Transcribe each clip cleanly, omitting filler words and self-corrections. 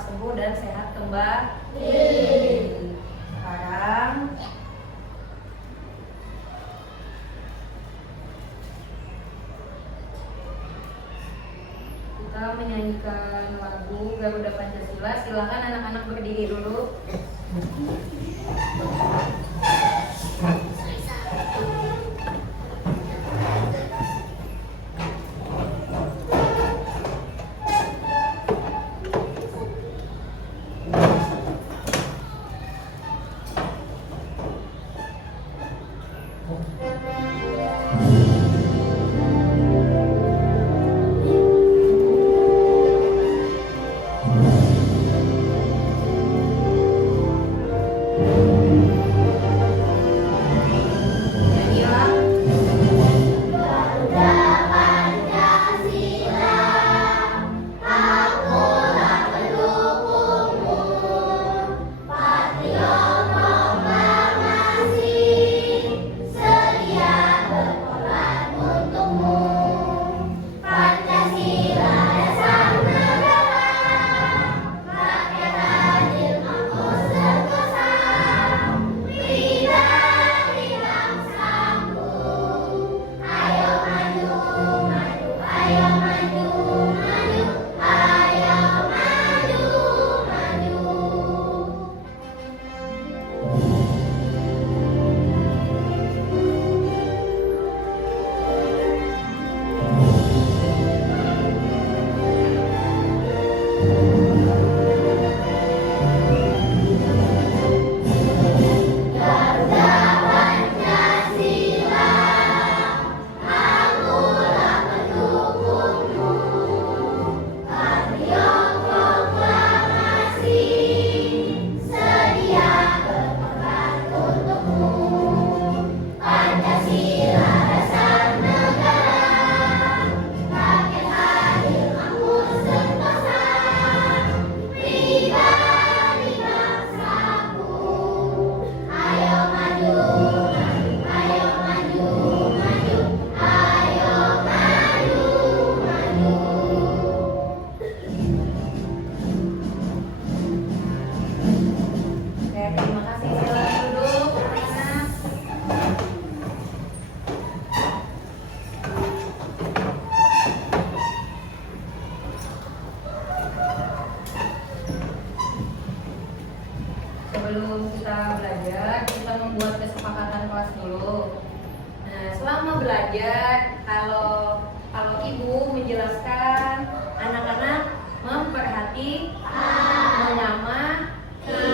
cepat sembuh dan sehat kembali. Sekarang kita menyanyikan lagu Garuda Pancasila. Silakan anak-anak berdiri dulu. Sebelum kita belajar, kita membuat kesepakatan kelas dulu. Nah, selama belajar, kalau ibu menjelaskan, anak-anak memperhati, mengamati,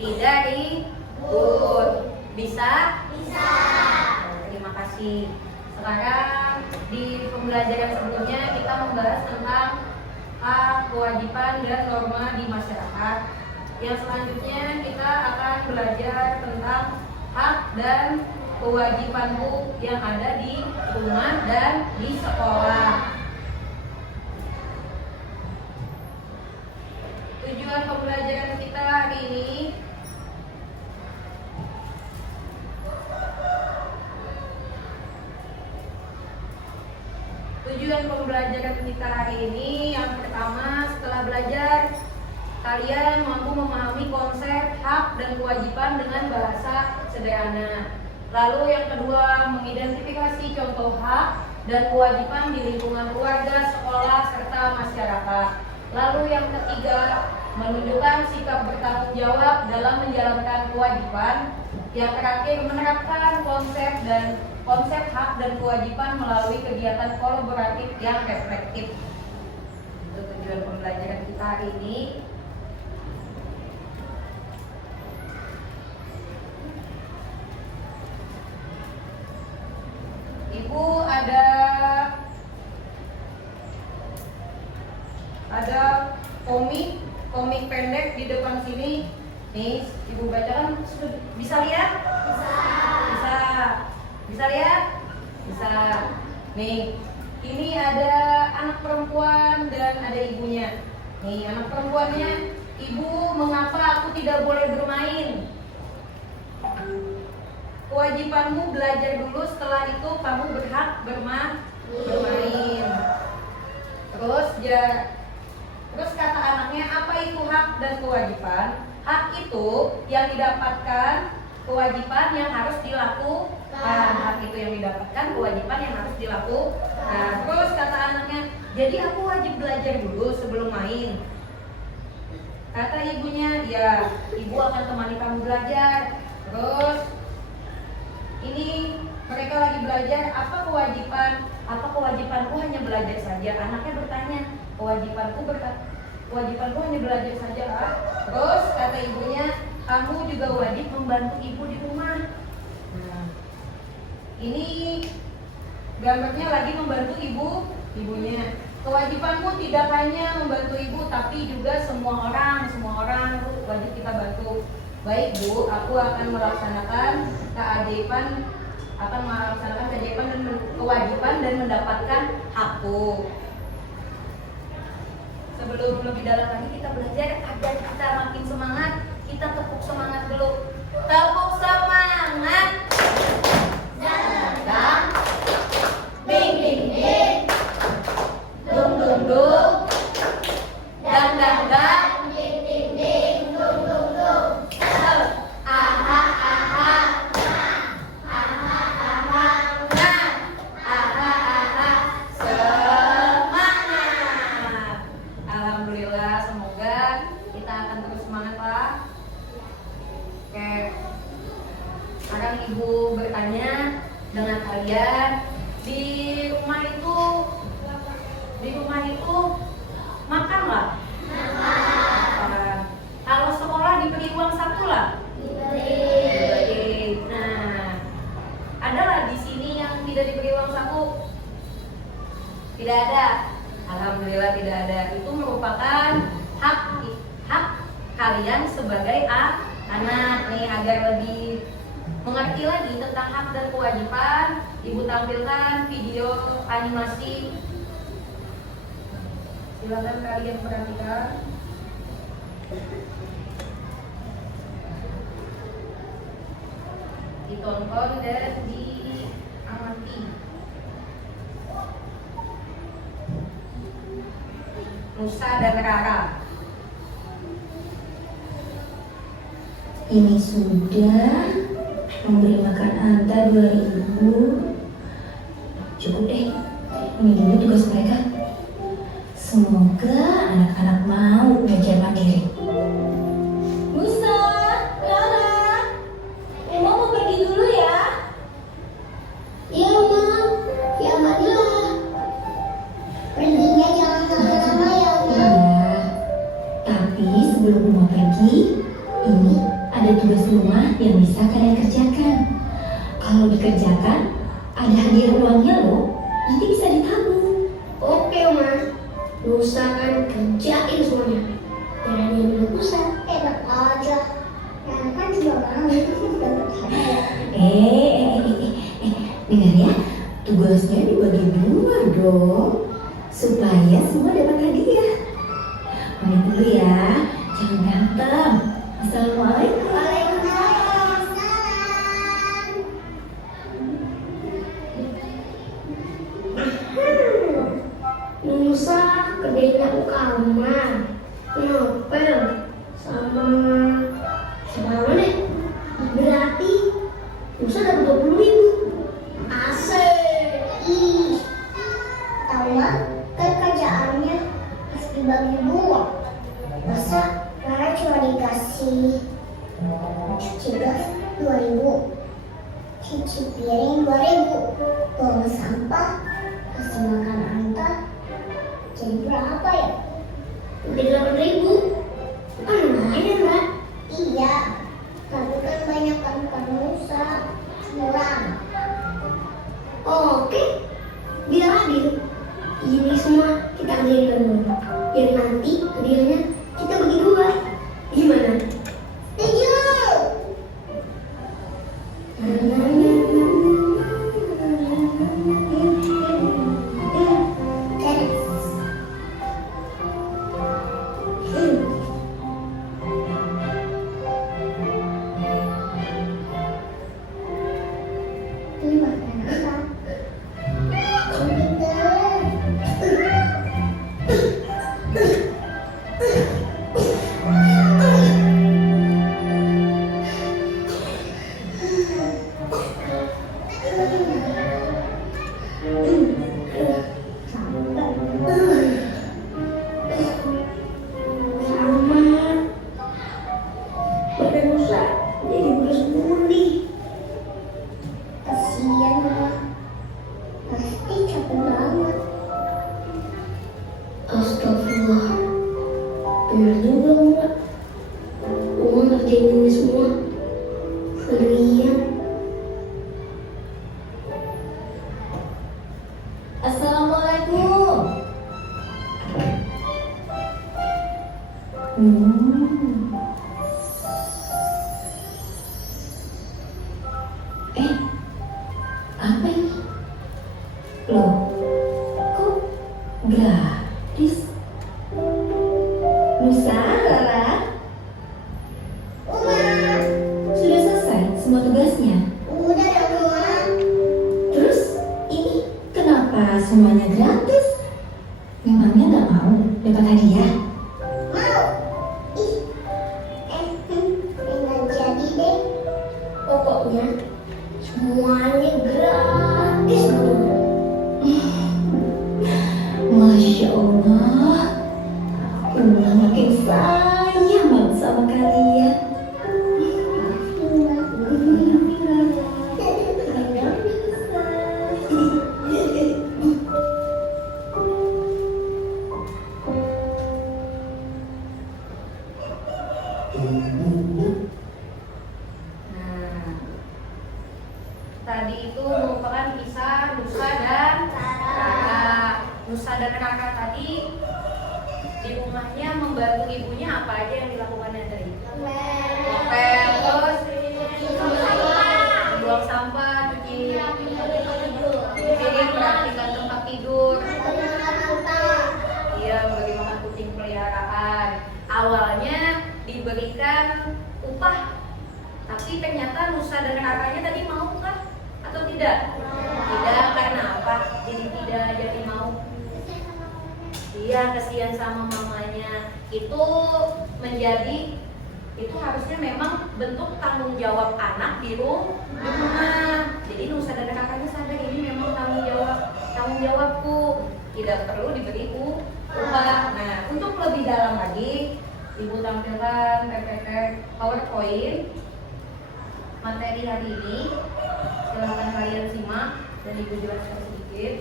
tidak ikut. Bisa? Bisa. Terima kasih. Sekarang di pembelajaran sebelumnya kita membahas tentang hak, kewajiban, dan norma di masyarakat. Yang selanjutnya kita akan belajar tentang hak dan kewajibanmu yang ada di rumah dan di sekolah. Tujuan pembelajaran kita hari ini yang pertama, setelah belajar kalian mampu memahami konsep hak dan kewajiban dengan bahasa sederhana. Lalu yang kedua, mengidentifikasi contoh hak dan kewajiban di lingkungan keluarga, sekolah, serta masyarakat. Lalu yang ketiga, menunjukkan sikap bertanggung jawab dalam menjalankan kewajiban. Yang terakhir, menerapkan konsep hak dan kewajiban melalui kegiatan kolaboratif yang reflektif. Itu tujuan pembelajaran kita hari ini. Ibu ada komik pendek di depan sini. Nih, ibu bacakan. Bisa lihat? Bisa lihat? Bisa. Nih, ini ada anak perempuan dan ada ibunya. Nih, anak perempuannya, ibu, mengapa aku tidak boleh bermain? Kewajibanmu belajar dulu, setelah itu kamu berhak bermain. Terus Terus kata anaknya, apa itu hak dan kewajiban? Hak itu yang didapatkan, kewajiban yang harus dilakukan. Hak itu yang didapatkan, kewajiban yang harus dilakukan. Terus kata anaknya, jadi aku wajib belajar dulu sebelum main. Kata ibunya, ya ibu akan temani kamu belajar. Terus ini mereka lagi belajar, apa kewajiban? Apa kewajibanku hanya belajar saja? Anaknya bertanya, kewajibanku hanya belajar saja kak? Terus kata ibunya, kamu juga wajib membantu ibu di rumah. Nah, ini gambarnya lagi membantu ibunya. Kewajibanmu tidak hanya membantu ibu, tapi juga semua orang wajib kita bantu. Baik Bu, aku akan melaksanakan kewajiban dan kewajiban dan mendapatkan hakku. Sebelum lebih dalam lagi kita belajar agar kita makin semangat, kita tepuk semangat dulu. Tepuk semangat. Dan ding ding ding. Dung dung dung. Dang dang dang. Ding ding ding. Dung dung dung. Aha aha. Aha aha. Aha aha. Semangat. Alhamdulillah, semoga kita akan terus semangat Pak. Oke. Sekarang Ibu bertanya dengan kalian, di rumah itu makan lah. Makan. Kalau sekolah diberi uang saku lah. Diberi. Nah, adalah di sini yang tidak diberi uang saku? Tidak ada. Alhamdulillah tidak ada. Itu merupakan hak kalian sebagai anak nih. Agar lebih mengerti lagi tentang hak dan kewajiban, Ibu tampilkan video animasi. Silakan kalian perhatikan. Ditonton dan diamati. Nusa dan Rara. Ini sudah memberi makan Anta 2000. Cukup deh, ini dulu tugas mereka. Semoga anak-anak mau belajar mandiri. Musa, Rara, Emma mau pergi dulu ya? Iya, Ma. Ya, Marilah. Perginya jangan lama-lama ya, Ma. Iya, tapi sebelum Emma pergi, ini ada tugas rumah yang bisa kalian kerjakan. Kalau dikerjakan, ada hadiah uangnya loh. Nanti bisa ditabung. Oke, Ma. Lusa kan kerjain semuanya. Biar dia dulu pusat. Enak aja. Nah, kan juga mau dapat hadiah. Dengar ya, tugasnya dibagi dua dong, supaya semua dapat hadiah. Pamit dulu ya, jangan berantem. Assalamualaikum. Musa kerjain aku kamar, ngepel, sama apa deh. Berarti Musa dapat 20.000. Asik. Ih, tahu nggak? Kan kerjaannya harus dibagi dua. Masa Rara cuma dikasih cuci gas 2.000, cuci piring 2.000, tong sampah, kasih makan Anta, jadi berapa ya? Udah 8.000. Kan lumayan, Mbak. Iya, tapi kan banyak kan Musa, kurang. Oke, biar adil. Ini semua kita kerjain dulu. Biar nanti hadiahnya kita bagi dua. Gimana? Setuju. Eh, apa ini? Loh, kok gratis? Nusa, Lara, Uma, sudah selesai semua tugasnya? udah ya Uma. Terus ini kenapa semuanya gratis? Memangnya nggak mau dapat hadiah? Mau? Ih, enggak jadi deh. Pokoknya semuanya gratis Uma. Masya Allah, Uma makin sayang banget sama kalian. Nah, tadi itu merupakan kisah Nusa dan Rara. Nusa dan Rara tadi di rumahnya membantu ibunya apa aja yang dilakukannya tadi? Ngepel, terus buang sampah, cuci piring, merapikan tempat tidur. Iya, bagi makan kucing peliharaan. Awalnya diberikan upah, tapi ternyata Nusa dan kakaknya tadi mau kah atau tidak? Tidak, karena apa? Jadi tidak jadi mau. Iya, kasihan sama mamanya. Itu harusnya memang bentuk tanggung jawab anak di rumah. Jadi Nusa dan kakaknya sadar ini memang tanggung jawabku. Tidak perlu diberi upah. Nah, untuk lebih dalam lagi, Ibu tampilkan PPT PowerPoint materi hari ini. Silahkan kalian simak dan Ibu jelaskan sedikit.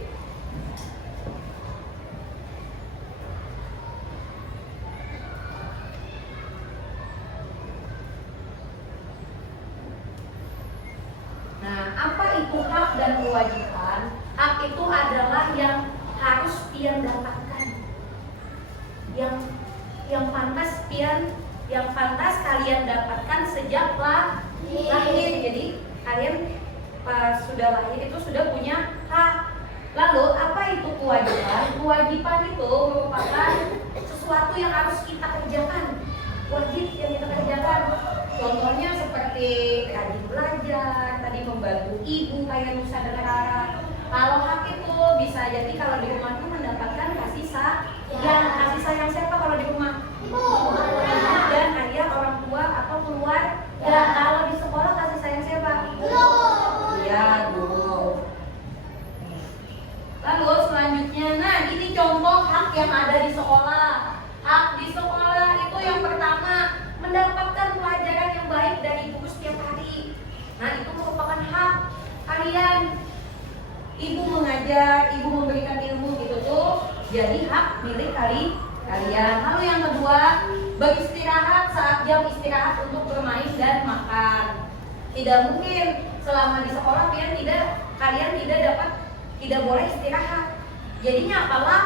Nah, apa itu hak dan kewajiban? Hak itu adalah yang harus pian dapatkan, yang pantas kalian dapatkan sejak lahir. Jadi kalian pas sudah lahir itu sudah punya hak. Lalu apa itu kewajiban? Kewajiban itu merupakan sesuatu yang harus kita kerjakan, wajib yang kita kerjakan. Contohnya seperti rajin belajar, tadi membantu ibu kayak Nusa dan Rara. Kalau hak itu bisa jadi kalau di rumah itu mendapatkan kasih sayang siapa kalau di rumah? Dan ayah, orang tua atau keluarga. Kalau di sekolah kasih sayang siapa? Iya, guru. Lalu selanjutnya, nah ini contoh hak yang ada di sekolah. Hak di sekolah itu yang pertama, mendapatkan pelajaran yang baik dari guru setiap hari. Nah, itu merupakan hak kalian. Ibu mengajar, ibu memberikan ilmu, gitu tuh jadi hak milik kalian. Lalu yang kedua, beristirahat saat jam istirahat untuk bermain dan makan. Tidak mungkin selama di sekolah kalian tidak boleh istirahat. Jadinya apalah?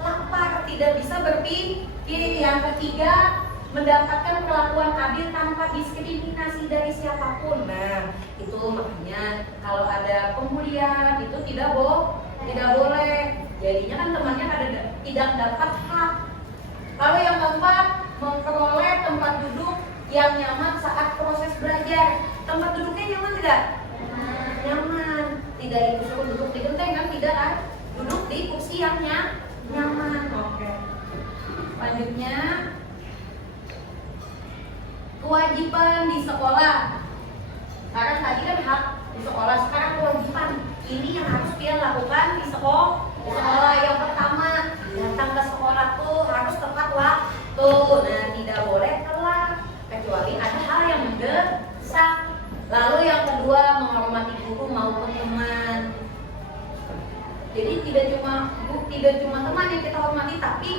Lapar, tidak bisa berpikir. Yang ketiga, mendapatkan perlakuan adil tanpa diskriminasi dari siapapun. Nah, itu makanya kalau ada pembulian itu tidak boleh. Jadinya kan temannya tidak dapat hak. Lalu yang keempat, memperoleh tempat duduk yang nyaman saat proses belajar. Tempat duduknya nyaman tidak? Nyaman. Tidak itu suruh duduk di genteng kan? Tidak kan? Duduk di kursi yang nyaman. Oke. Selanjutnya, kewajiban di sekolah. Sekarang tadi kan hak di sekolah, sekarang kewajiban. Ini yang harus dia lakukan di sekolah. Yang pertama, datang ke sekolah tuh harus tepat waktu. Nah, tidak boleh telat kecuali ada hal yang mendesak. Lalu yang kedua, menghormati guru maupun teman. Jadi tidak cuma teman yang kita hormati, tapi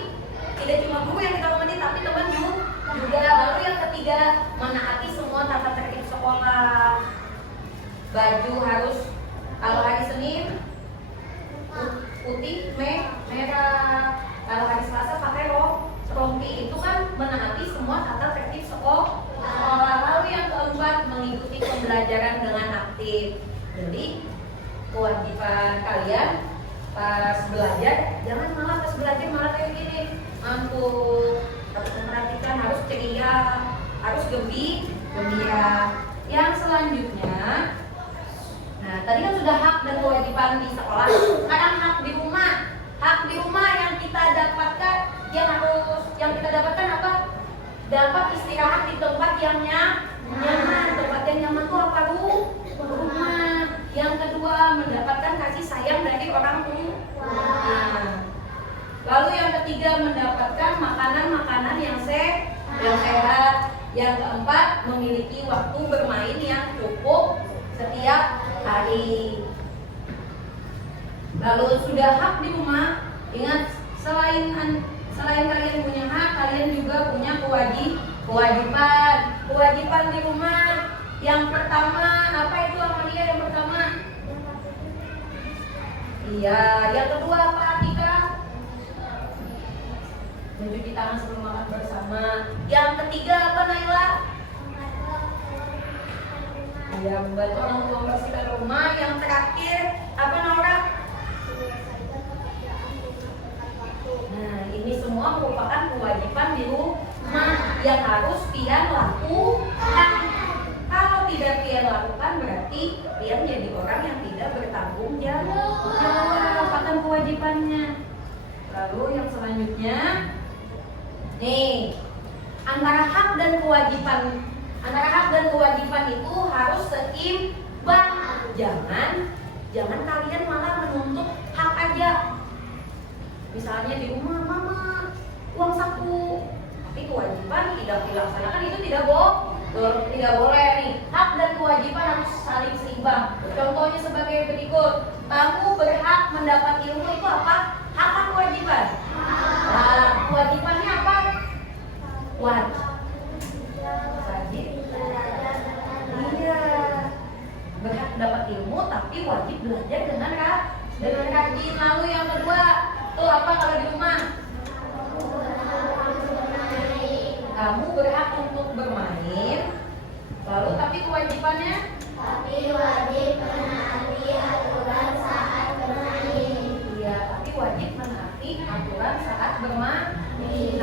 tidak cuma guru yang kita hormati, tapi teman juga. Lalu yang ketiga, menaati semua tata tertib sekolah. Baju harus, kalau hari Senin putih, merah. Kalau hari Selasa pakai rompi. Itu kan menaati semua pembelajaran dengan aktif. Jadi kewajiban kalian pas belajar, jangan malah pas belajar malah kayak gini, ngantuk, harus memperhatikan, harus ceria, harus gembira. Yang selanjutnya, nah tadi kan sudah hak dan kewajiban di sekolah, sekarang hak di rumah. Hak di rumah yang kita dapatkan, yang kita dapatkan apa? Dapat istirahat di tempat yang nyaman. Tempat yang nyaman itu apa, Bu? Rumah. Yang kedua, mendapatkan kasih sayang dari orang tua. Lalu yang ketiga, mendapatkan makanan-makanan yang sehat. Yang keempat, memiliki waktu bermain yang cukup setiap hari. Lalu sudah hak di rumah, ingat selain kalian punya hak, kalian juga punya kewajiban. Kewajiban di rumah yang pertama, apa itu Amalia yang pertama? Iya, yang kedua apa Tika? Mencuci tangan sebelum makan bersama. Yang ketiga apa Naila? Iya, membantu orang tua membersihkan rumah. Yang terakhir apa Naura? Nah, ini semua merupakan kewajiban di rumah yang harus pian lakukan. Kalau tidak pian lakukan berarti pian jadi orang yang tidak bertanggung jawab akan kewajibannya. Lalu yang selanjutnya, nih, antara hak dan kewajiban itu harus seimbang. Jangan kalian malah menuntut hak aja. Misalnya di rumah, mama uang saku, tapi kewajiban tidak dilaksanakan, itu tidak boleh nih. Hak dan kewajiban harus saling seimbang. Contohnya sebagai berikut, kamu berhak mendapat ilmu, itu apa? Hak dan kewajiban. Nah, kewajibannya apa? Wajib. Iya. Berhak dapat ilmu tapi wajib belajar dengan rajin. Lalu yang kedua, tuh apa kalau di rumah? Kamu berhak untuk bermain. Lalu tapi kewajibannya? Tapi wajib menaati aturan saat bermain. Iya, tapi wajib menaati aturan saat bermain.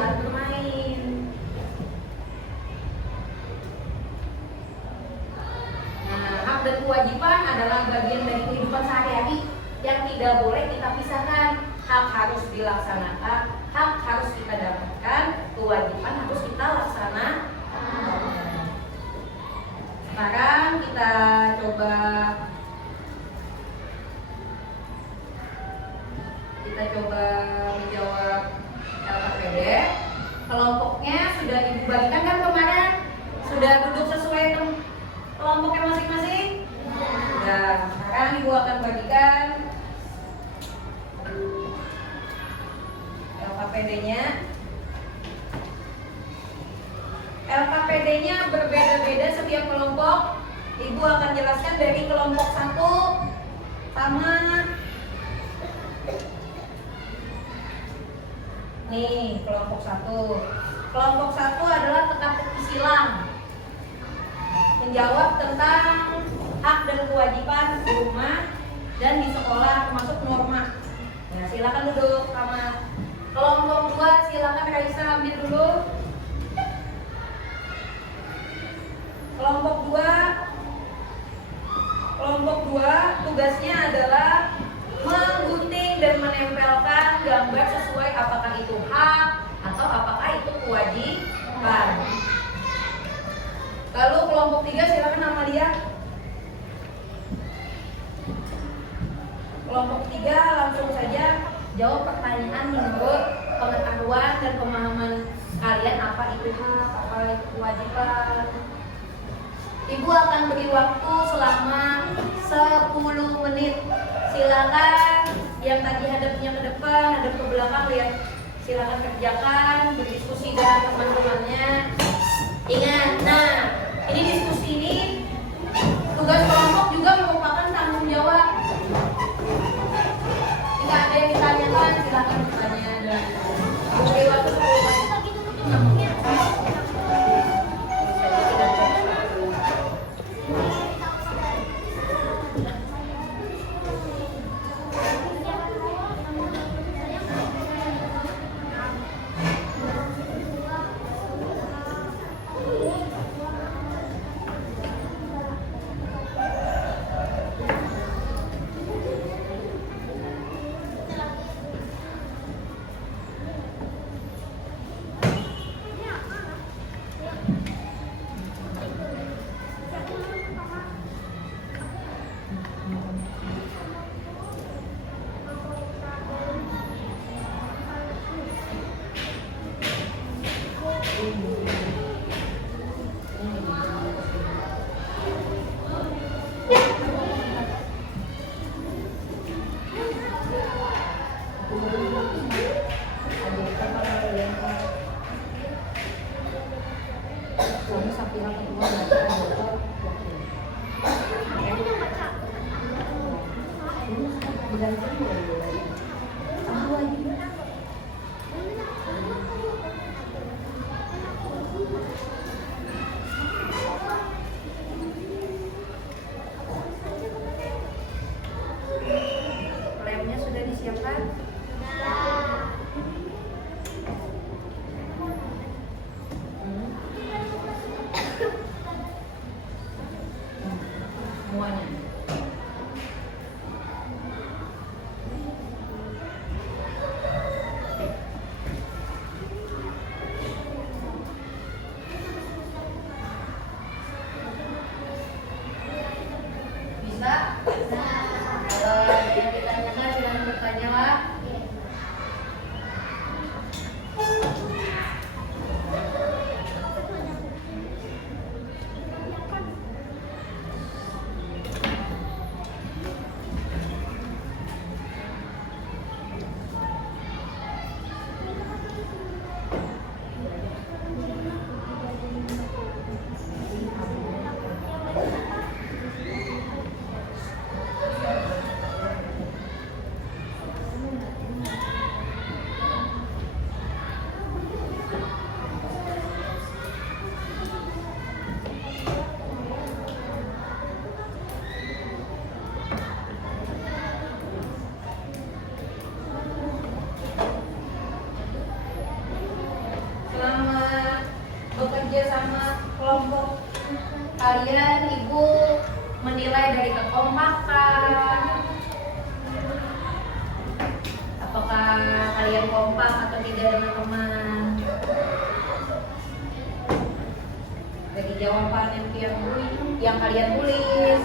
Nah, hak dan kewajiban adalah bagian dari kehidupan sehari-hari yang tidak boleh kita pisahkan. Hak harus dilaksanakan, hak harus kita dapatkan, kewajiban harus kita laksanakan. Sekarang kita coba menjawab LKPD. Kelompoknya sudah ibu bagikan kan kemarin? Sudah duduk sesuai kelompoknya masing-masing? Sudah. Sekarang ibu akan bagikan LKPD-nya berbeda-beda setiap kelompok. Ibu akan jelaskan dari kelompok 1 sama nih, kelompok 1. Kelompok 1 adalah teka-teki silang. Menjawab tentang hak dan kewajiban di rumah dan di sekolah termasuk norma. Nah, silakan duduk sama kelompok 2, silakan Raisa ambil dulu. Kelompok 2 tugasnya adalah menggunting dan menempelkan gambar sesuai apakah itu hak atau apakah itu kewajiban. Lalu kelompok 3 silakan Amalia. Kelompok 3 langsung saja jawab pertanyaan menurut pengetahuan dan pemahaman kalian, apa itu hak, apa itu kewajiban. Ibu akan beri waktu selama 10 menit. Silakan yang tadi hadapnya ke depan, hadap ke belakang, lihat. Silakan kerjakan, berdiskusi dengan teman-temannya. Ingat, nah, ini diskusi ini tugas kelompok juga merupakan tanggung jawab. Jika ada yang ditanyakan, silakan bertanya dan beri waktu 10 menit. Lalu Sapira kedua Bapak Dr. Wakil. Lemnya sudah disiapkan? Semuanya. Bisa? Kalau ada yang ditanyakan silahkan bertanya lah. Selama bekerja sama kelompok kalian, Ibu menilai dari kekompakan. Apakah kalian kompak atau tidak dengan teman? Dari jawaban yang kalian tulis.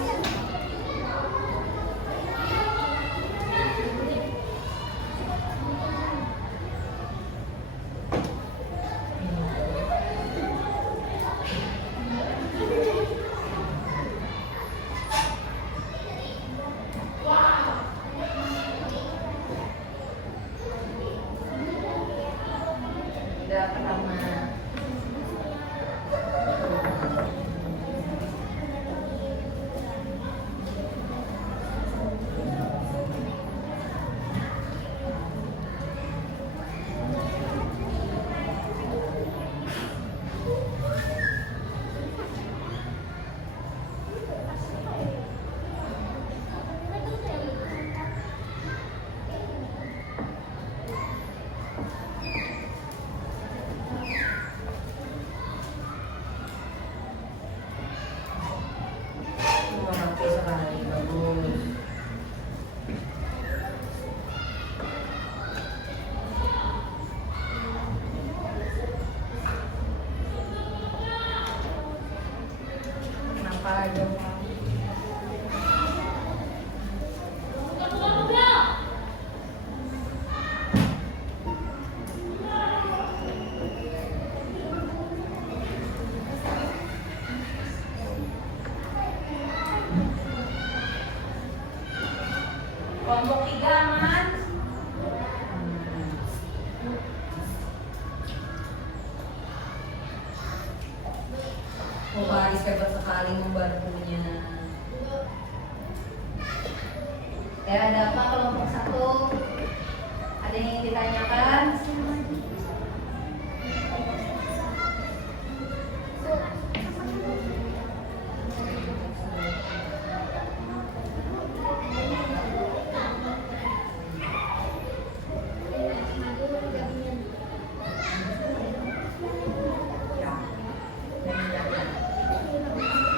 Sudah pertama. Oke, sekali bagus. Kenapa aja? Kelompok 3 aman? Baris hebat sekali membantunya. Ya, ada apa kelompok 1? Ada yang ingin ditanyakan?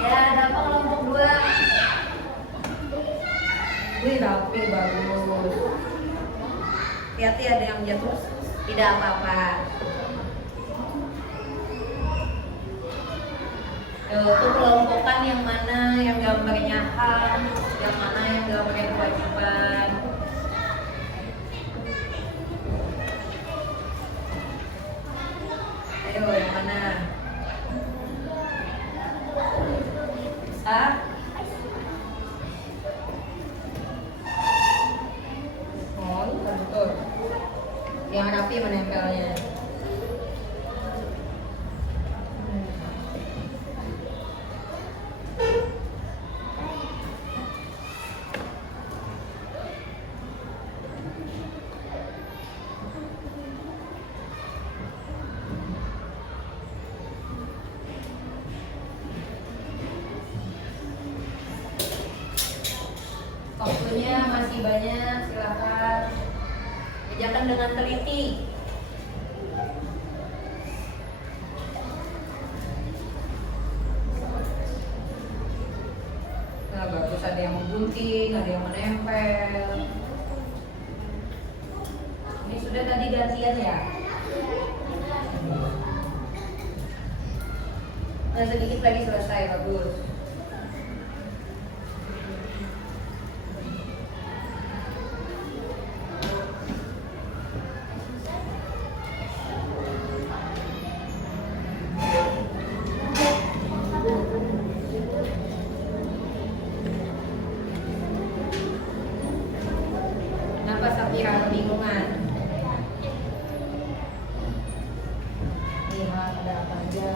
Ya, ada apa kelompok 2? Wih, rapi, bagus. Hati-hati ada yang jatuh. Tidak apa-apa. Itu kelompokan yang mana yang gambarnya hak, yang mana yang gambarnya kewajiban. Ayo, yang mana? Bisa? Oh, betul. Yang rapi menempelnya. kasih banyak, silakan. Kerjakan dengan teliti. Nah, bagus, ada yang menggunting, ada yang menempel. Ini sudah tadi gantian ya? Nah, sedikit lagi selesai, bagus. Kenapa Safira kebingungan? Lihat ada apa aja.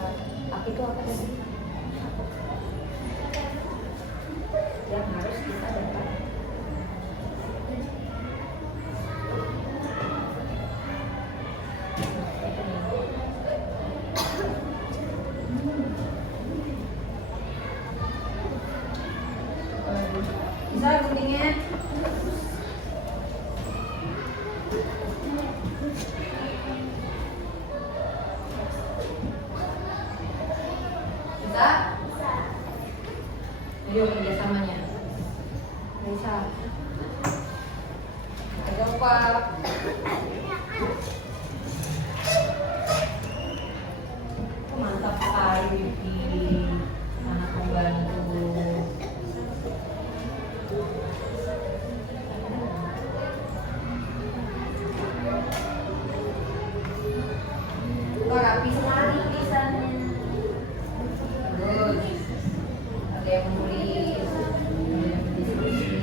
Hak itu apa tadi? Yang harus kita dapat. Bisa guntingnya? Bisa? Ayo kerjasamanya. Bisa. Ayo Pak. Mantap sekali Vivi, anak pembantu. Wah, rapi sekali tulisannya. Bagus. Ada yang menulis, ada yang berdiskusi.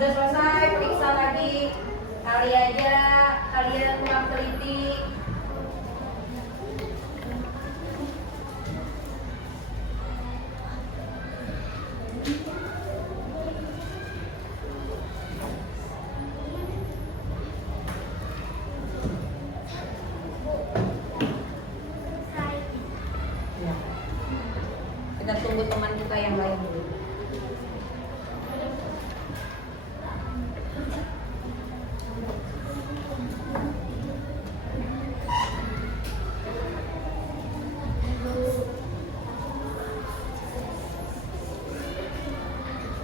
sudah selesai, periksa lagi. Kali aja kalian kurang teliti. Ya. Kita tunggu teman kita yang lain dulu.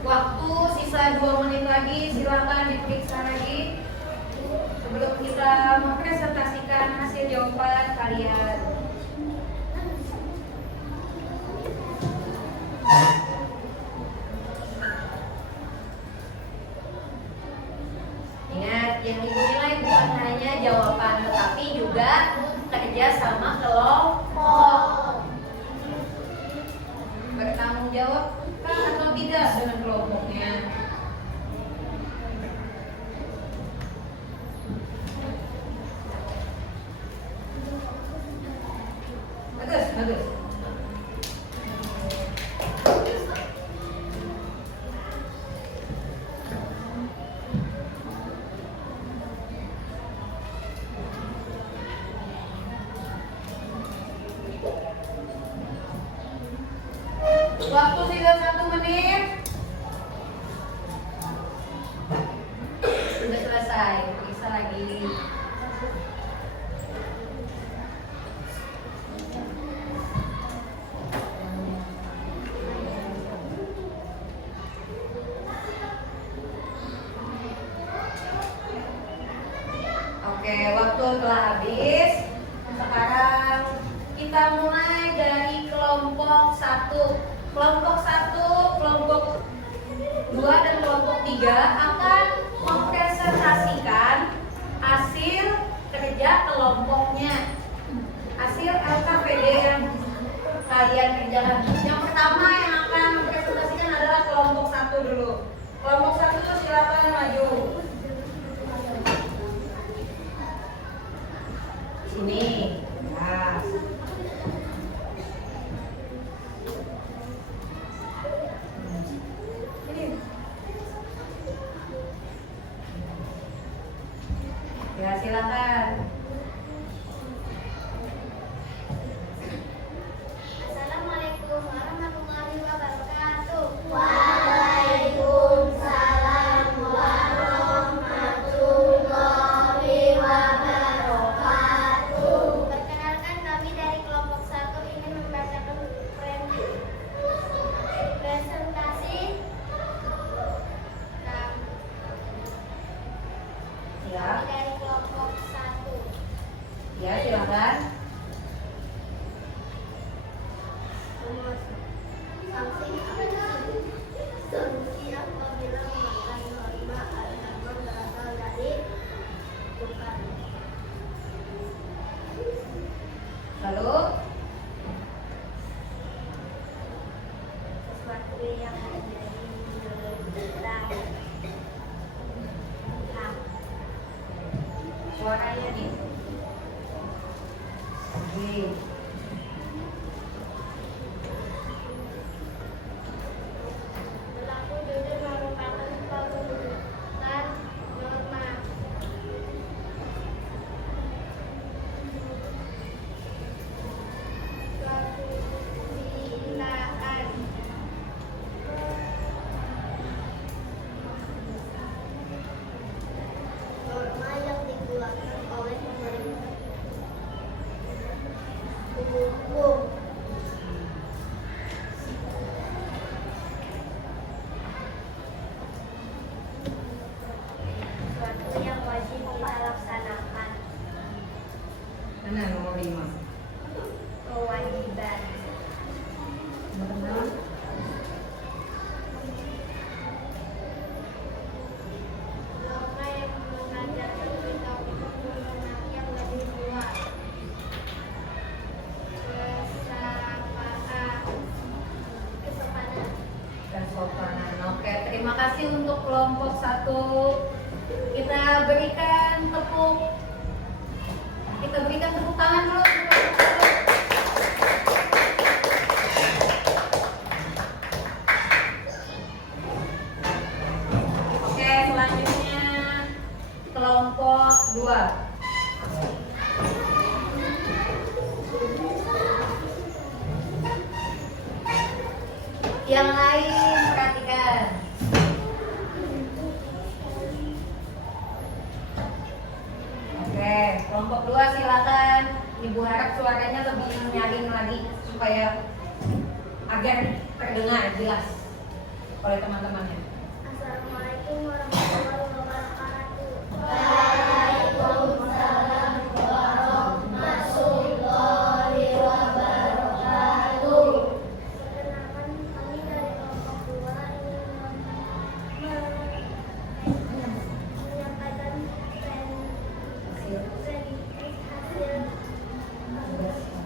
Waktu sisa 2 menit lagi, silakan diperiksa lagi sebelum kita mempresentasikan hasil jawaban kalian. Ingat, yang dinilai bukan hanya jawaban, tetapi juga kerja sama kelompok. Bertanggung jawab kan atau tidak dengan kelompoknya. Bagus, bagus. Waktu sisa 1 menit. Sudah selesai, periksa lagi. Oke, waktu telah habis. Sekarang kita mulai dari kelompok 1. Kelompok 1, kelompok 2, dan kelompok 3 akan mempresentasikan hasil kerja kelompoknya, hasil LKPD yang kalian kerjakan. Yang pertama yang akan mempresentasikan adalah kelompok 1 dulu. Kelompok 1 silakan maju. Sini. Nah. Ya, silakan. Assalamualaikum warahmatullahi wabarakatuh. Waalaikumsalam warahmatullahi wabarakatuh. Perkenalkan, kami dari kelompok 1 ingin membacakan presentasi. Ya. Kami dari kelompok 1. Ya, silakan. Sanksi apabila memakan norma agama berasal dari bukan. Lalu Sesuatu yang menjadi bergerak. suaranya nih. Oke. Berlaku jujur merupakan pembentukan norma. Suatu pembinaan. Norma yang dikeluarkan oleh pemerintah. Hukum. Suatu yang wajib kita laksanakan. Mana nomor 5? Kewajiban. Nomor 6. Norma yang mengajarkan kita untuk memenangi yang lebih luas. Kesopanan. Kesopanan. Oke, terima kasih untuk kelompok 1. Kita berikan tepuk tangan dulu. Oke, selanjutnya kelompok 2. Yang lain perhatikan. Oke, kelompok 2 silakan. Ibu harap suaranya lebih nyaring lagi supaya agar terdengar jelas oleh teman-temannya. Assalamualaikum warahmatullahi wabarakatuh. Perkenalkan, kami dari kelompok 2 ingin menyampaikan hasil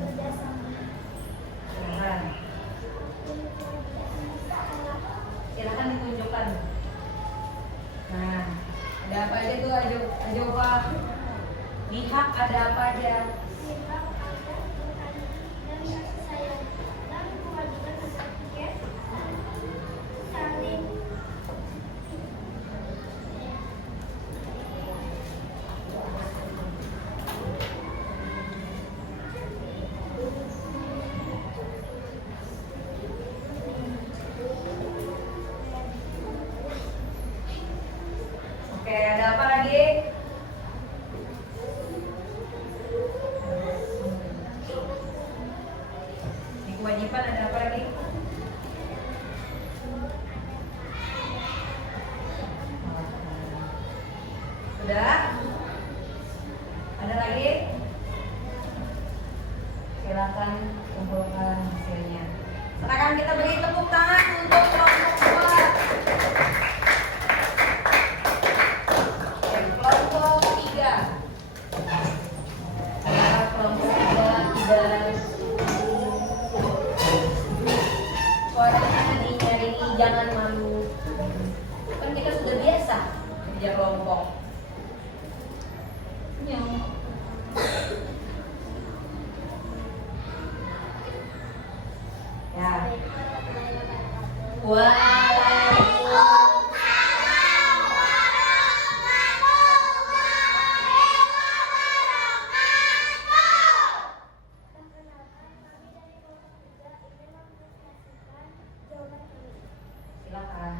kerjasama. Silakan ditunjukkan. Nah, ada apa aja tuh Ajoba? Lihat ada apa aja. Oke, ada apa lagi? Di kewajiban ada apa lagi? Sudah? Ada lagi? Silakan kumpulkan hasilnya. Sekarang kita beri tepuk tangan untuk kelompok 2. Kelompok 3. Kelompok 3 suaranya nyanyi-nyanyi, jangan malu. Kan kita sudah biasa kerja kelompok. Nyong. Ya. Silakan.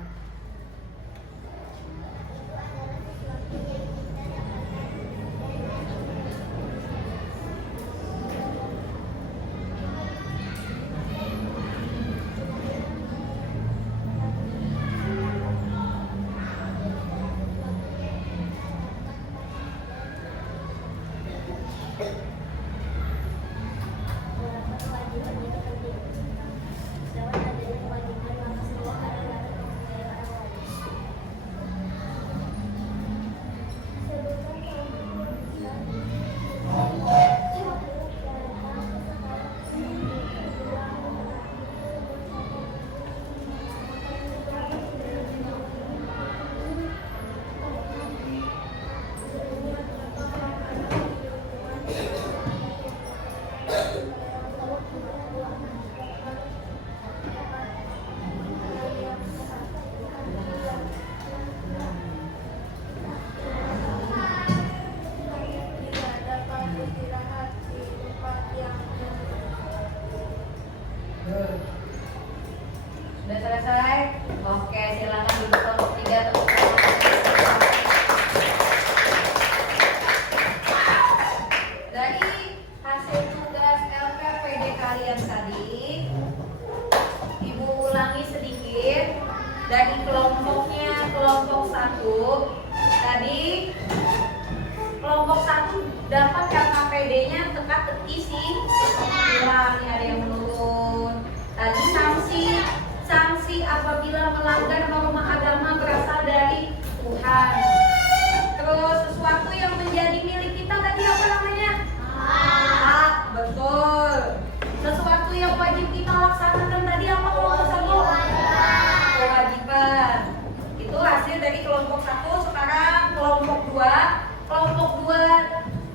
Sudah selesai? Oke, silakan duduk kelompok 3 tepuk tangan. Dari hasil tugas LPPD kalian tadi, Ibu ulangi sedikit. Dari kelompoknya kelompok 1 tadi, kelompok 1 dapat LKPD-nya teka-teki sih. Ulang, nih ada yang menurun. Tadi sanksi apabila melanggar norma agama berasal dari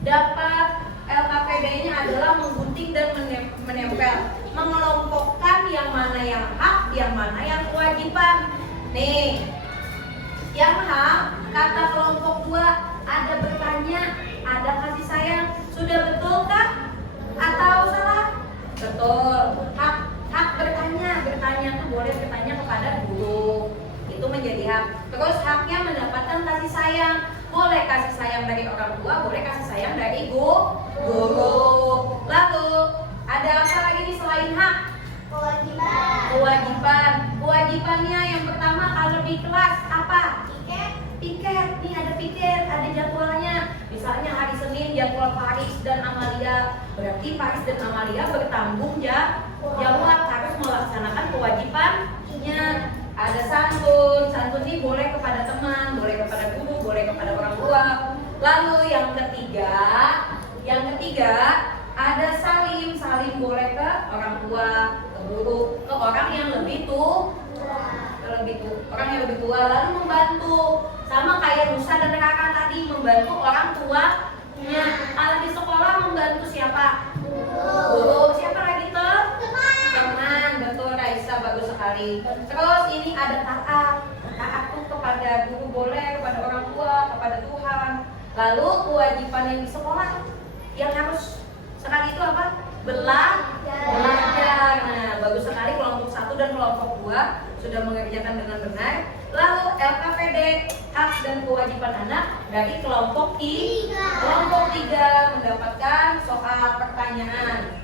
dapat LKPD-nya adalah menggunting dan menempel, mengelompokkan yang mana yang hak, yang mana yang kewajiban. Nih, yang hak kata kelompok 2 ada bertanya, ada kasih sayang. Sudah betulkah atau salah? Betul. Hak bertanya tuh boleh bertanya kepada guru. Itu menjadi hak. Terus haknya mendapatkan kasih sayang. Boleh kasih sayang dari orang tua, boleh kasih sayang dari guru. Lalu ada apa lagi nih selain hak? Kewajibannya yang pertama kalau di kelas apa? Piket. Nih ada piket, ada jadwalnya. Misalnya hari Senin jadwal Paris dan Amalia. Berarti Paris dan Amalia bertanggung jawab harus melaksanakan kewajibannya. Ada santun ini boleh kepada teman, boleh kepada guru, boleh kepada orang tua. Lalu yang ketiga ada salim boleh ke orang tua, ke guru, ke orang yang lebih tua. Lalu membantu, sama kayak Nusa dan Raka tadi, membantu orang tuanya. Kalau di sekolah membantu siapa? Guru. Siapa lagi tuh? Teman. Betul, Raisa, bagus sekali. Terus ini ada taat tuh kepada guru boleh, kepada orang tua, kepada Tuhan. Lalu kewajiban yang di sekolah yang harus sekali itu apa? Belajar. Nah, bagus sekali kelompok 1 dan kelompok 2 sudah mengerjakan dengan benar. Lalu LKPD hak dan kewajiban anak dari kelompok 3 mendapatkan soal pertanyaan.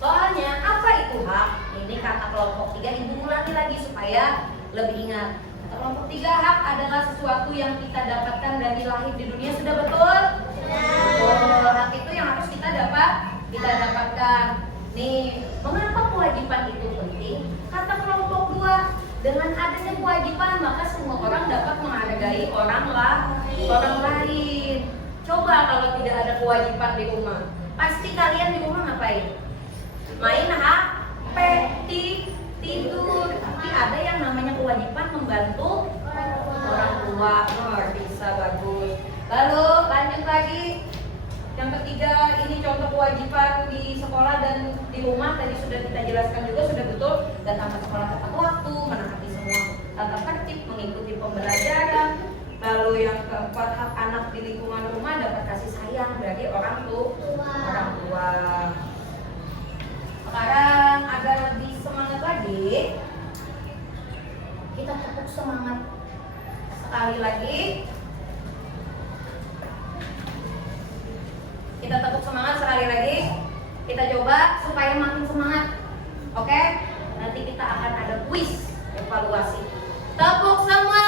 Soalnya apa itu hak? Ini kata kelompok 3, ibu ulangi lagi supaya lebih ingat. Kata kelompok 3, hak adalah sesuatu yang kita dapatkan dari lahir di dunia. Sudah betul? Betul. Hak itu yang harus kita dapatkan. Nih, mengapa kewajiban itu penting? Kata kelompok 2, dengan adanya kewajiban maka semua orang dapat menghargai orang lain. Coba kalau tidak ada kewajiban di rumah, pasti kalian di rumah ngapain? Main HP, tidur. Tapi ada yang namanya kewajiban membantu orang tua. Bisa bagus. Lalu lanjut lagi. Yang ketiga, ini contoh kewajiban di sekolah dan di rumah. Tadi sudah kita jelaskan juga, sudah betul. Datang ke sekolah tepat waktu, menaati semua tata tertib, mengikuti pembelajaran. Lalu yang keempat, hak anak di lingkungan rumah dapat kasih sayang dari orang tua. Sekarang agar lebih semangat lagi, kita tepuk semangat sekali lagi. Kita coba supaya makin semangat. Oke? Nanti kita akan ada kuis evaluasi. Tepuk semangat.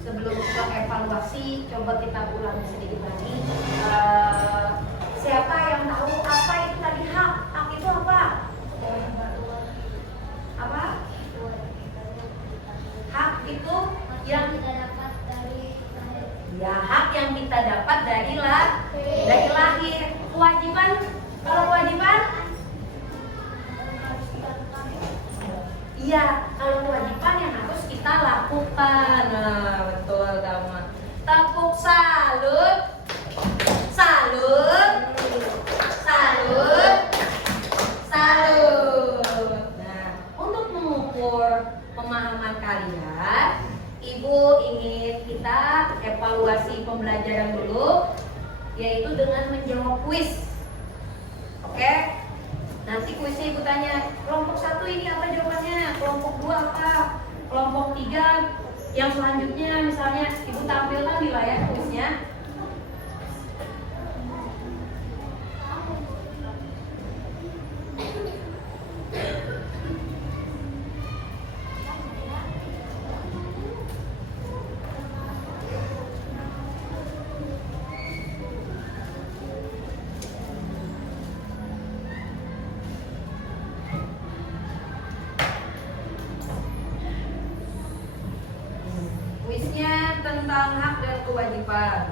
Sebelum kita evaluasi, coba kita ulangi sedikit lagi. Siapa yang tahu apa itu tadi hak? Hak itu apa? Apa? Hak itu yang kita dapat dari hak yang kita dapat dari lahir. Kewajiban, kalau kewajiban? Iya, kalau kewajiban yang harus kita lakukan. Nah, betul kamu. Tepuk salut. Nah, untuk mengukur pemahaman kalian, Ibu ingin kita evaluasi pembelajaran dulu, yaitu dengan menjawab kuis. Oke? Nanti kuisnya Ibu tanya, kelompok 1 ini apa jawabannya? Kelompok 2 apa? Kelompok 3 yang selanjutnya misalnya Ibu tampilkan di layar kuisnya. tentang hak dan kewajiban.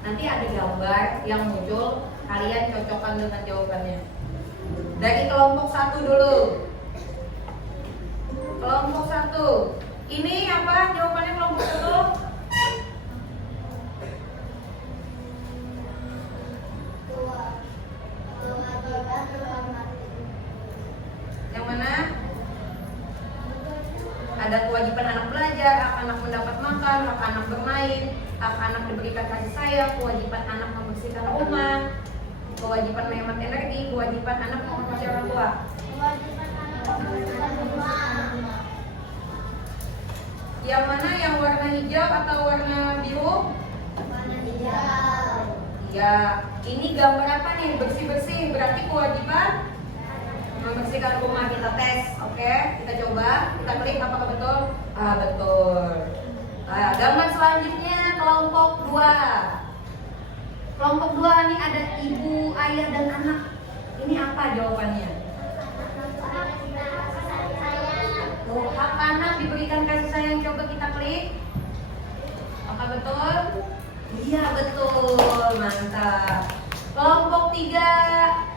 Nanti ada gambar yang muncul, kalian cocokkan dengan jawabannya. Dari kelompok 1 dulu. Kelompok 1. Ini apa jawabannya kelompok 1? Yang mana? Ada kewajiban anak belajar, hak anak mendapat makan, hak anak bermain, hak anak diberikan kasih sayang, kewajiban anak membersihkan rumah, kewajiban menghemat energi, kewajiban anak menghormati orang tua. Yang mana, yang warna hijau atau warna biru? Warna hijau. Ya, ini gambar apa nih? Bersih-bersih, berarti kewajiban membersihkan rumah. Kita tes, oke? Kita coba, kita klik apakah betul? Ah, betul. Nah, gambar selanjutnya kelompok 2. Kelompok 2 ini ada ibu, ayah, dan anak. Ini apa jawabannya? Oh, hak anak diberikan kasih sayang. Coba kita klik. Apa betul? Iya, betul. Mantap. Kelompok 3.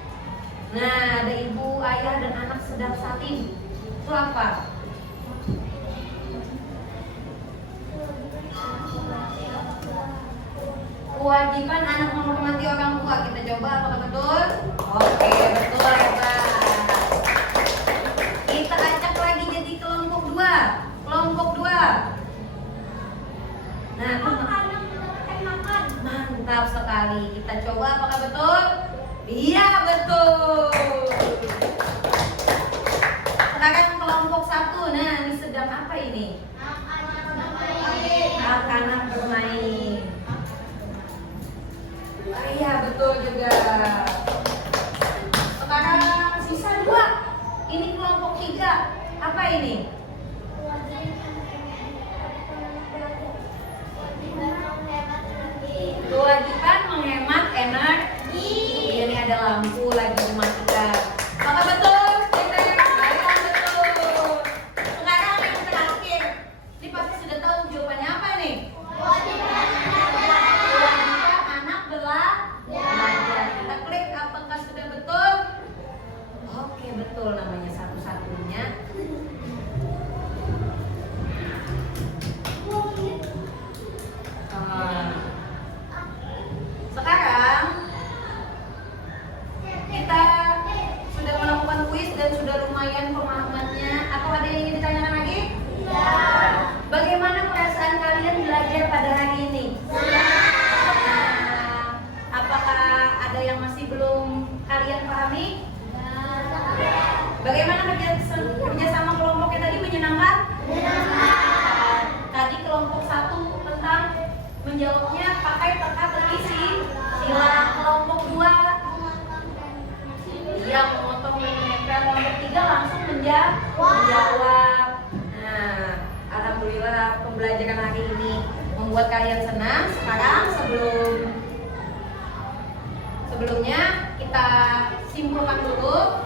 Nah, ada ibu, ayah, dan anak sedang salin. Itu apa? Kewajiban anak menghormati orang tua. Kita coba apakah betul? Oke, betul, hebat. Kita acak lagi jadi kelompok 2. Kelompok 2. Nah, mantap sekali. Kita coba apakah betul? Iya, betul. Sekarang kelompok 1. Nah, ini sedang apa ini? Hak anak bermain. Iya, betul juga. Sekarang sisa 2. Ini kelompok 3. Apa ini? Kewajiban menghemat energi. Ini ada lampu lagi dimatikan. Maka betul? Betul. Sekarang yang terakhir. Ini pasti sudah tahu jawabannya apa nih? Kewajiban anak belajar. Kita klik apakah sudah betul? Oke, betul, namanya satu-satunya. Sekarang kita sudah melakukan kuis dan sudah lumayan pemahamannya. Atau ada yang ingin ditanyakan lagi? Ya. Bagaimana perasaan kalian belajar pada hari ini? Nah, apakah ada yang masih belum kalian pahami? Bagaimana kerjasama kelompoknya tadi, menyenangkan? Tadi kelompok 1 tentang menjawabnya pakai teka-teki sila. Kelompok 2 yang memotong dan menempel. Kelompok 3 langsung menjawab. Nah, alhamdulillah pembelajaran hari ini membuat kalian senang. Sekarang sebelumnya kita simpulkan dulu.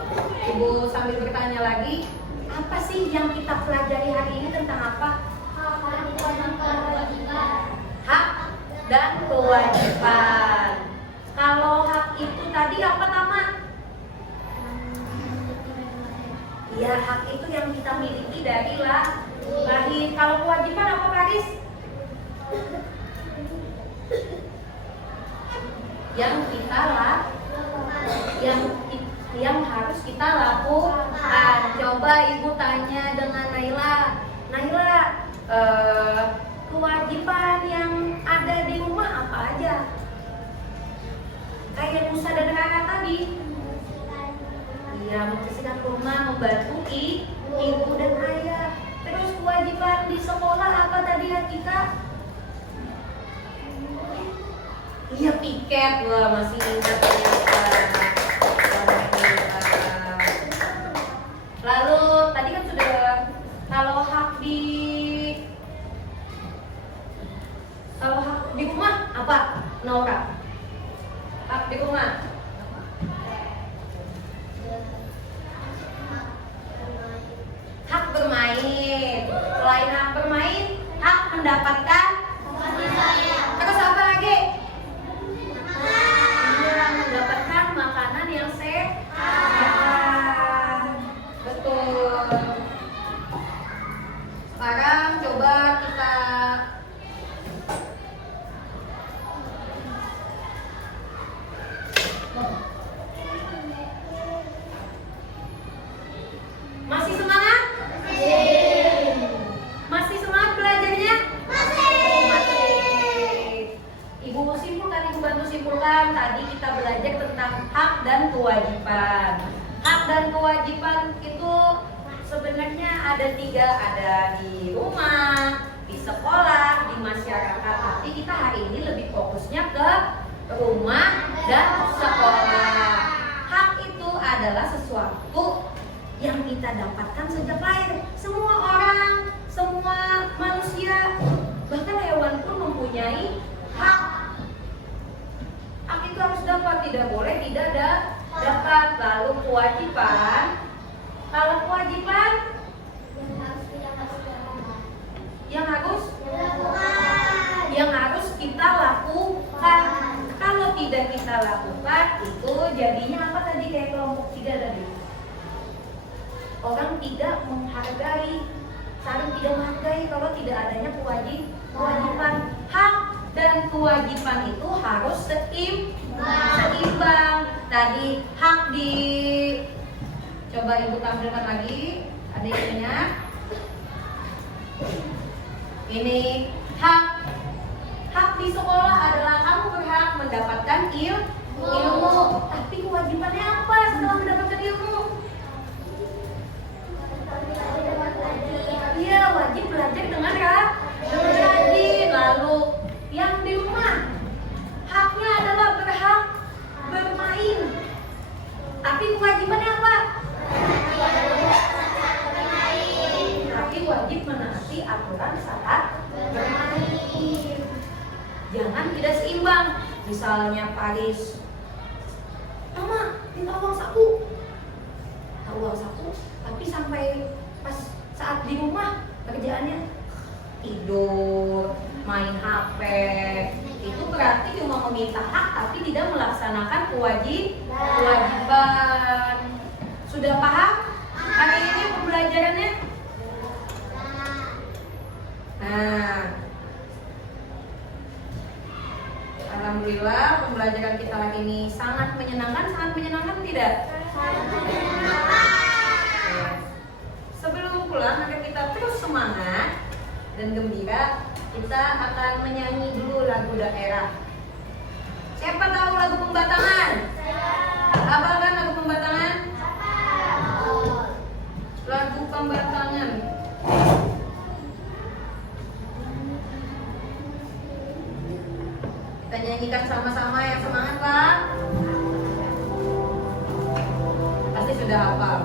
Ibu sambil bertanya lagi, apa sih yang kita pelajari hari ini tentang apa? Hak dan kewajiban. Kalau hak itu tadi apa, Tama? Ya, hak itu yang kita miliki dari lahir. Kalau kewajiban apa, Paris? Yang kita yang harus kita lakukan. Coba ibu tanya dengan Naila. Naila, kewajiban yang ada di rumah apa aja? Kayak Musa dan Rara tadi. Iya, membersihkan rumah, membantu ibu dan ayah. Terus kewajiban di sekolah apa tadi ya kita? Iya, piket. Wah, masih ingat ternyata. Lalu tadi kan sudah, kalau hak di rumah apa, Nora? Hak di rumah dan kewajiban. Hak dan kewajiban itu sebenarnya ada 3, ada di rumah, di sekolah, di masyarakat. Tapi kita hari ini lebih fokusnya ke rumah dan sekolah. Hak itu adalah sesuatu yang kita dapatkan sejak lahir. Semua orang, semua manusia, bahkan hewan pun mempunyai hak. Hak itu harus dapat, tidak boleh tidak dapat. Lalu kewajiban, kalau kewajiban yang harus kita lakukan. Kalau tidak kita lakukan, itu jadinya apa tadi, kayak kelompok 3 tadi. Orang tidak menghargai, saling tidak menghargai kalau tidak adanya kewajiban. Hak dan kewajiban itu harus seimbang. Tadi hak coba ibu tampilkan lagi, ada ininya. Ini hak di sekolah adalah kamu berhak mendapatkan ilmu. Tapi kewajibannya apa setelah mendapatkan ilmu? Iya, wajib belajar dengan rajin. Lalu yang di rumah, haknya adalah berhak bermain. Tapi kewajibannya apa? Tapi wajib menaati aturan saat bermain. Jangan tidak seimbang. Misalnya Paris, Mama minta uang saku, tapi sampai pas saat di rumah kerjaannya tidur, main HP. Itu berarti cuma meminta hak tapi tidak melaksanakan kewajiban. Sudah paham hari ini pembelajarannya? Nah, alhamdulillah pembelajaran kita hari ini sangat menyenangkan tidak? Sebelum pulang agar kita terus semangat dan gembira, kita akan menyanyi dulu lagu daerah. Siapa tahu lagu Pembatangan? Apa kan lagu Pembatangan? Lagu Pembatangan. Kita nyanyikan sama-sama, yang semangat Pak. Pasti sudah hafal.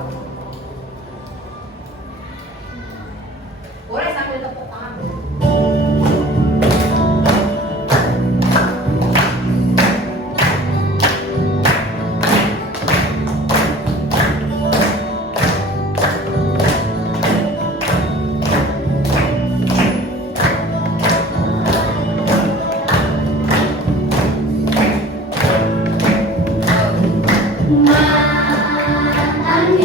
Boleh sambil tepuk tangan. Mantan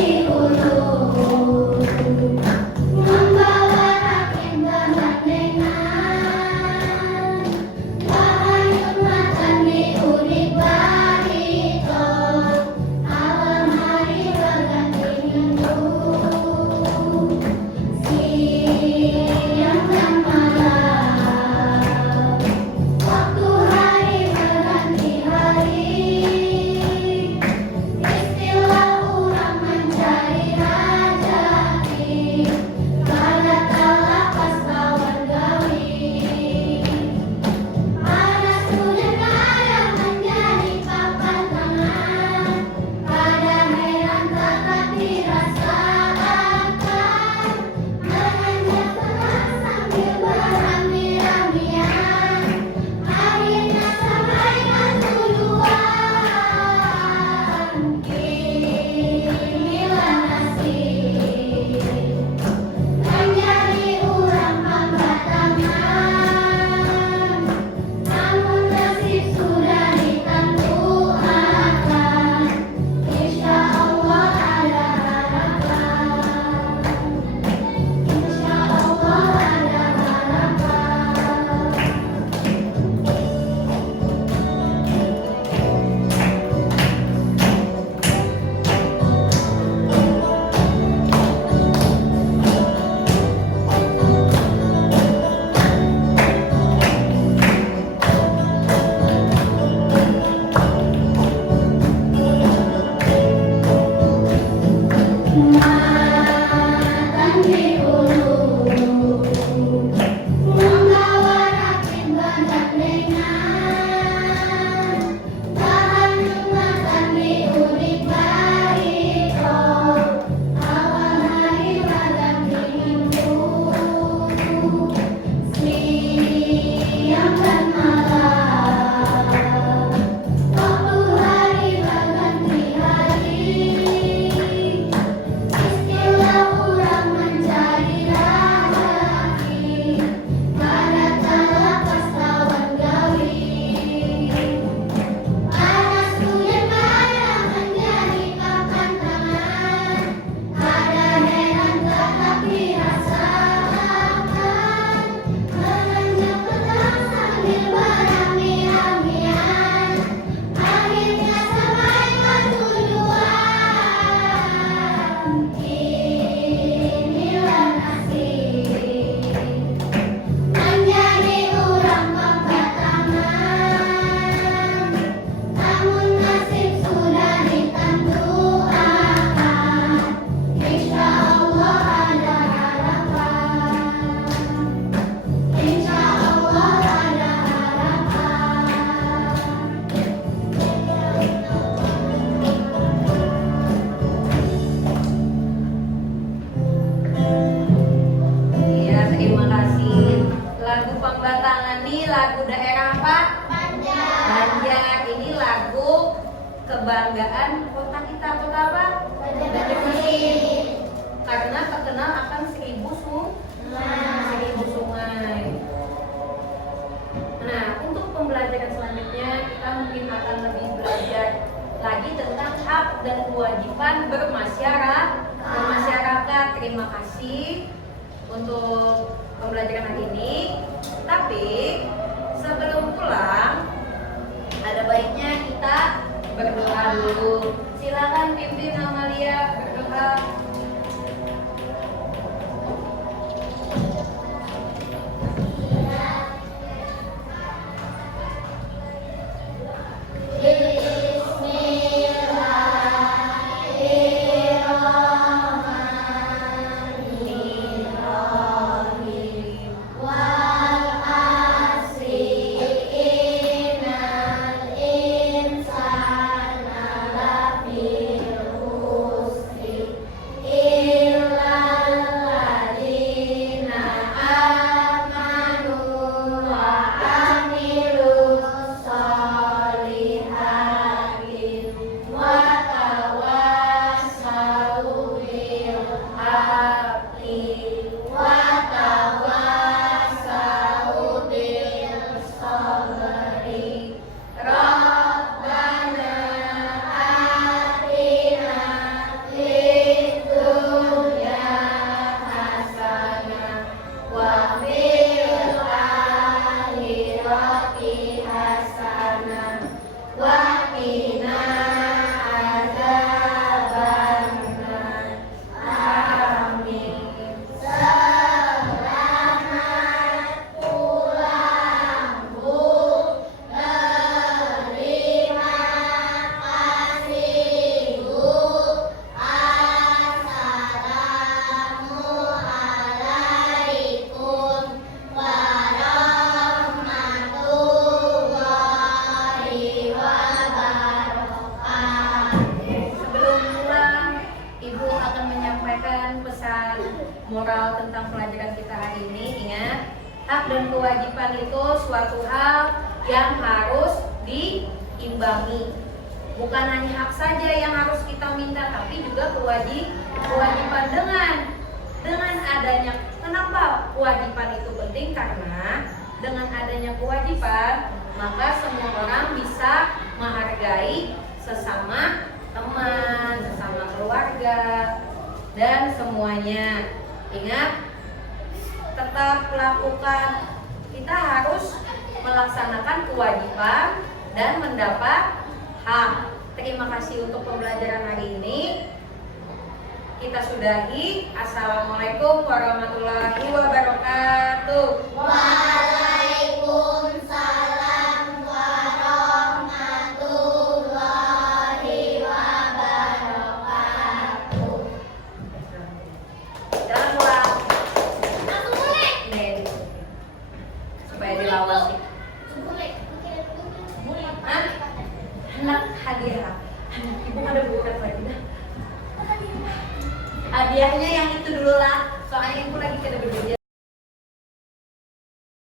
Melani lagu daerah apa? Banjar. Ini lagu kebanggaan kota kita. Kota apa? Banjarmasin. Karena terkenal akan 1000 sungai. Nah, untuk pembelajaran selanjutnya kita mungkin akan lebih belajar lagi tentang hak dan kewajiban bermasyarakat. Terima kasih untuk pembelajaran hari ini. Tapi sebelum pulang, ada baiknya kita berdoa dulu. Silakan pimpin Amalia berdoa. Moral tentang pelajaran kita hari ini. Ingat, hak dan kewajiban itu suatu hal yang harus diimbangi. Bukan hanya hak saja yang harus kita minta, tapi juga kewajiban. Dengan adanya, kenapa kewajiban itu penting? Karena dengan adanya kewajiban, maka semua orang bisa menghargai sesama teman, sesama keluarga, dan semuanya. Ingat, tetap lakukan. Kita harus melaksanakan kewajiban dan mendapat hak. Terima kasih untuk pembelajaran hari ini. Kita sudahi. Assalamualaikum warahmatullahi wabarakatuh. Waalaikumsalam warahmatullahi wabarakatuh. Jangan pulang. Aku boleh. Nih, supaya dilawan sih. Boleh. Hah? Anak hadiah. Anak ibu ada bukan lagi dah. Hadiahnya yang itu dulu lah. Soalnya ibu lagi